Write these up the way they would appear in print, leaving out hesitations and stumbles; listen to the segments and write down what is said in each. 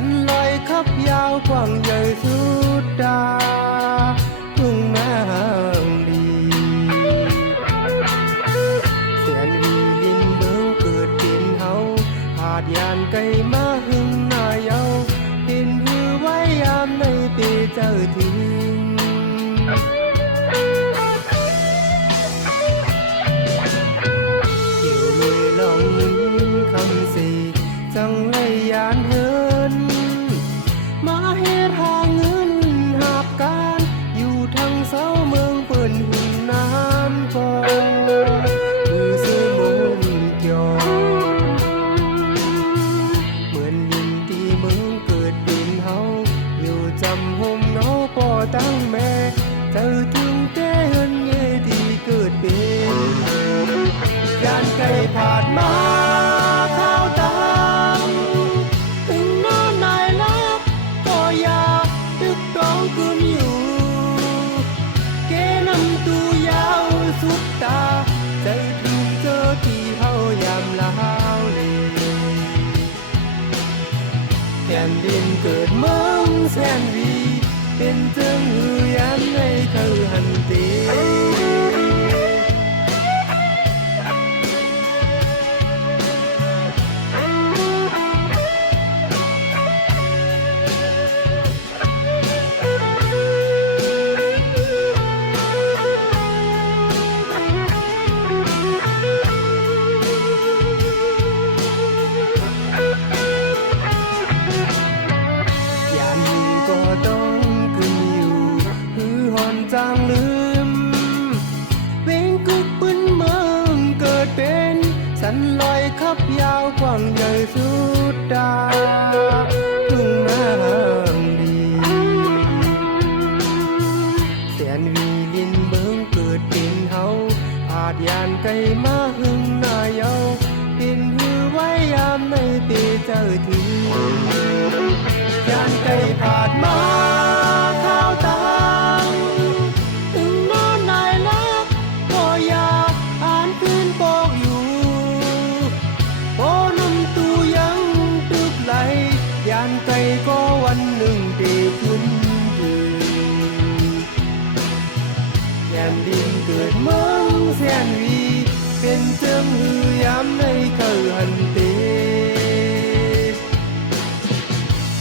สันลอยขับยาวกว้างใหญ่สุดดาทุ่งนาดีแสนวีลินเมืองเกิดเป็นเฮาหาดยานไกลมาหึงหน้าเยาดินหือไว้ยามในปีเจ้าทิ้งเกี่ยวเลยลองนึงคำสีจังเลยยานเฮินมาเฮ็ดหาเงินหาบการอยู่ทางเสาเมืองเปิ้นหุ่นน้ำก่อนมือซื้อมุนเกี่ยวเหมือนยินตีเมืองเกิดเป็นเฮาอยู่จำห่มเนาป่อตั้งแม่เจอถึงเต้เฮินเย่ที่เกิดเป็นยานไก่ผ่านมาข้าวตามถึงนอนนายลักก็อยากตึกต้องคืนอยู่เกนำตัวยาวสุดตาใจถึงเจอที่เฮายามลาวเลยแผ่นดินเกิดเมืองแสนวีเป็นเจิงหือยันในคือหันตีก็ต้องขึ้นอยู่คือหอนจางลืมเวงกึกปืนเมืองเกิดเป็นสันลอยขับยาวกว้างใหญ่สุดดาทุ่งนาดีแสนวีลินเมืองเกิดเป็นเฮาอาจยานไกลมาหึงหน้าเยาเป็นหือไว้ยามในปีเจ้าถึงยานไก่ผ่านมาข้าวตางถึงนอนนายลักก็อยากอ่านคืนปอกอยู่พอนำตูยังตึกไหลยานไก่ก็วันหนึ่งได้ขึ้นยืนแผ่นดินเกิดเมืองแสนวีเป็นเจิงหือยามในเคยหันเต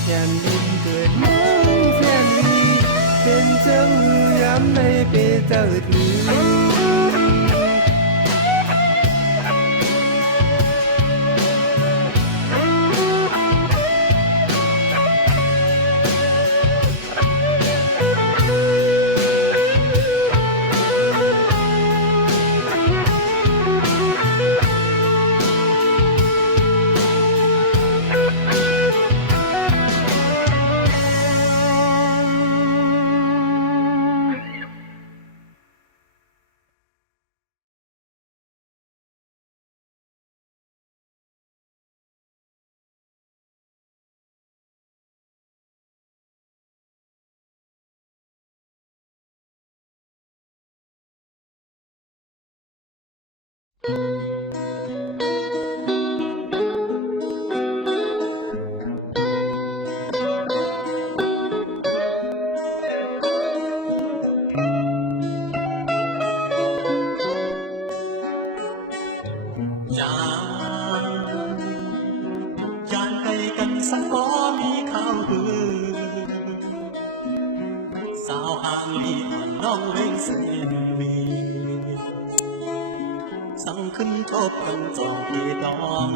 แผ่นดินเกิดเมืองแสนวีเป็นเจิงหือยามในเปเจ้าถือจานไปกันสักก็มีข่าวดื้อสาวอ่างลีน้องเวงเสนีสั่งขึ้นทบกันจองที่ต้อง